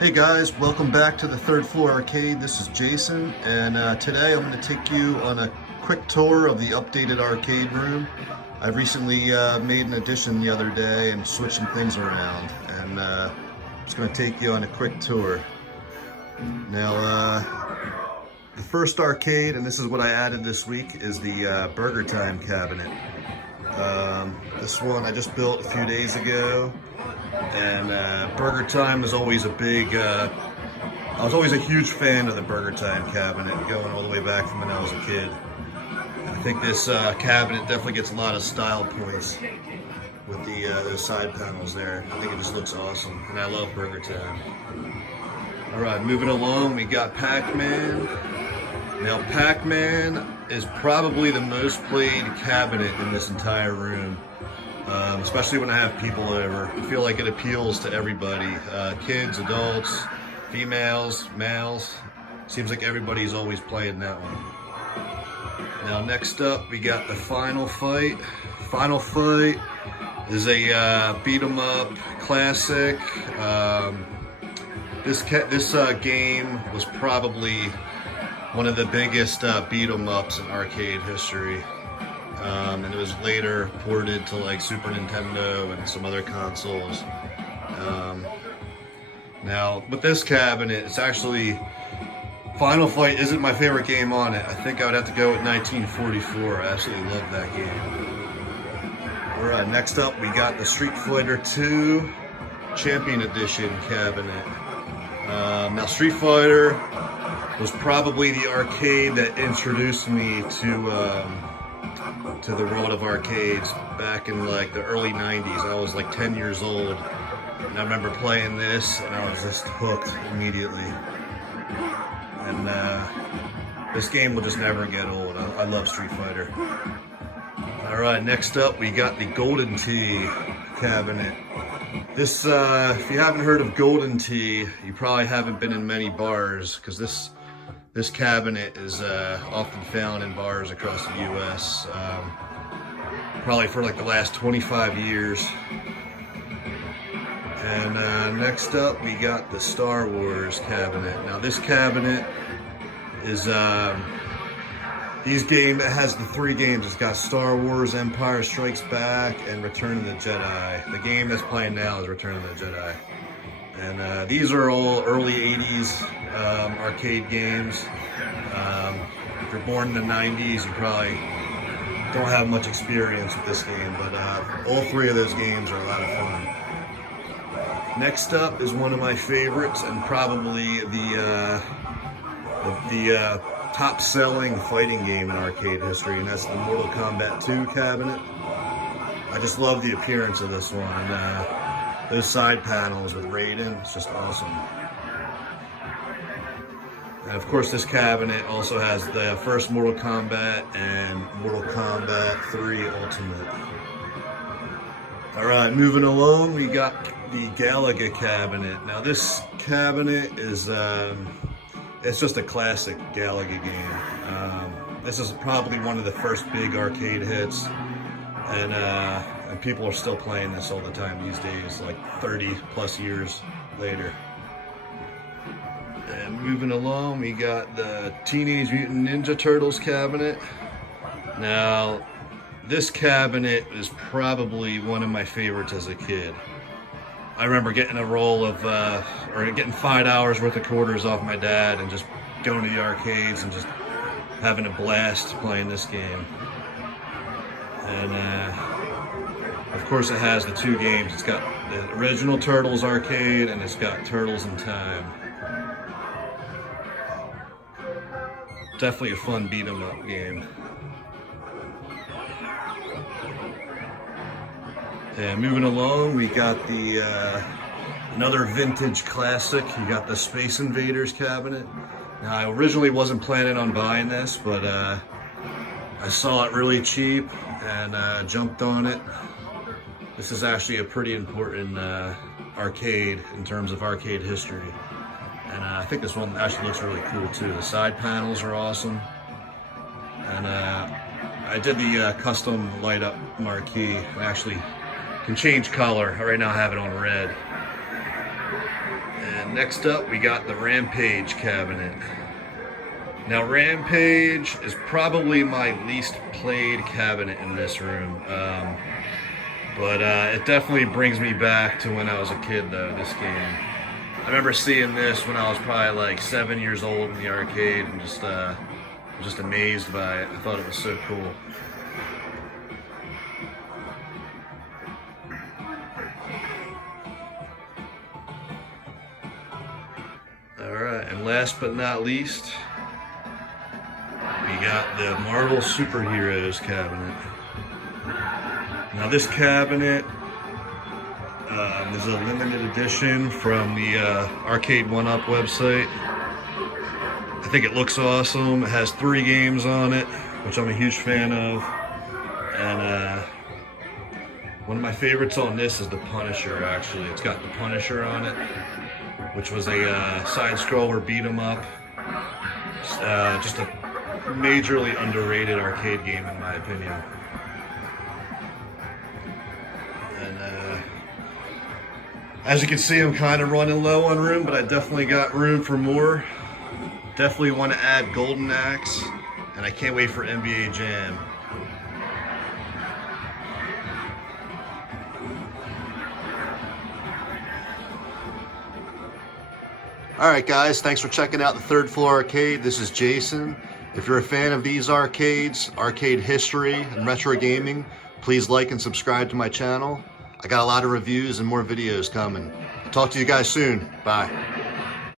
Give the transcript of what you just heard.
Hey guys, welcome back to the third floor arcade. This is Jason, and today I'm going to take you on a quick tour of the updated arcade room. I recently made an addition the other day and switched some things around, and just going to take you on a quick tour. Now, the first arcade, and this is what I added this week, is the Burgertime cabinet. This one I just built a few days ago. And Burgertime was always I was always a huge fan of the Burgertime cabinet, going all the way back from when I was a kid. I think this cabinet definitely gets a lot of style points with the those side panels there. I think it just looks awesome, and I love Burgertime. All right, moving along, we got Pac-Man. Now, Pac-Man is probably the most played cabinet in this entire room. Especially when I have people over. I feel like it appeals to everybody. Kids, adults, females, males. Seems like everybody's always playing that one. Now next up we got the Final Fight. Final Fight is a beat 'em up classic. This game was probably one of the biggest beat 'em ups in arcade history. And it was later ported to like Super Nintendo and some other consoles. Now, with this cabinet, it's actually, Final Fight isn't my favorite game on it. I think I would have to go with 1944. I absolutely love that game. Alright, next up we got the Street Fighter II Champion Edition cabinet. Now, Street Fighter was probably the arcade that introduced me to the world of arcades back in like the early 90s. I was like 10 years old, and I remember playing this and I was just hooked immediately. And this game will just never get old. I love Street Fighter. Alright, next up we got the Golden Tee cabinet. This, if you haven't heard of Golden Tee, you probably haven't been in many bars, because this cabinet is often found in bars across the U.S. Probably for like the last 25 years. And next up we got the Star Wars cabinet. Now this cabinet is, it has the three games. It's got Star Wars, Empire Strikes Back, and Return of the Jedi. The game that's playing now is Return of the Jedi. And these are all early 80s arcade games. If you're born in the 90s, you probably don't have much experience with this game, but all three of those games are a lot of fun. Next up is one of my favorites, and probably the top-selling fighting game in arcade history, and that's the Mortal Kombat 2 cabinet. I just love the appearance of this one. Those side panels with Raiden, it's just awesome. And of course this cabinet also has the first Mortal Kombat and Mortal Kombat 3 Ultimate. Alright, moving along, we got the Galaga cabinet. Now this cabinet is, it's just a classic Galaga game. This is probably one of the first big arcade hits. And people are still playing this all the time these days, like 30 plus years later. And moving along, we got the Teenage Mutant Ninja Turtles cabinet. Now, this cabinet is probably one of my favorites as a kid. I remember getting a roll of, or getting $5 worth of quarters off my dad and just going to the arcades and just having a blast playing this game. And of course it has the two games. It's got the original Turtles arcade and it's got Turtles in Time. Definitely a fun beat 'em up game. And moving along, we got the another vintage classic. You got the Space Invaders cabinet. Now I originally wasn't planning on buying this, but I saw it really cheap and jumped on it. This is actually a pretty important arcade in terms of arcade history. And I think this one actually looks really cool too. The side panels are awesome. And I did the custom light up marquee. I actually can change color. Right now I have it on red. And next up, we got the Rampage cabinet. Now, Rampage is probably my least played cabinet in this room. But it definitely brings me back to when I was a kid, though, this game. I remember seeing this when I was probably like 7 years old in the arcade and just amazed by it. I thought it was so cool. Alright, and last but not least, we got the Marvel Superheroes cabinet. Now this cabinet is a limited edition from the ARCADE1UP website. I think it looks awesome. It has 3 games on it, which I'm a huge fan of. And one of my favorites on this is the Punisher, actually. It's got the Punisher on it, which was a side-scroller beat-em-up. Just a majorly underrated arcade game, in my opinion. And as you can see, I'm kind of running low on room, but I definitely got room for more. Definitely want to add Golden Axe, and I can't wait for NBA Jam. Alright guys, thanks for checking out the Third Floor Arcade. This is Jason. If you're a fan of these arcades, arcade history, and retro gaming, please like and subscribe to my channel. I got a lot of reviews and more videos coming. Talk to you guys soon. Bye.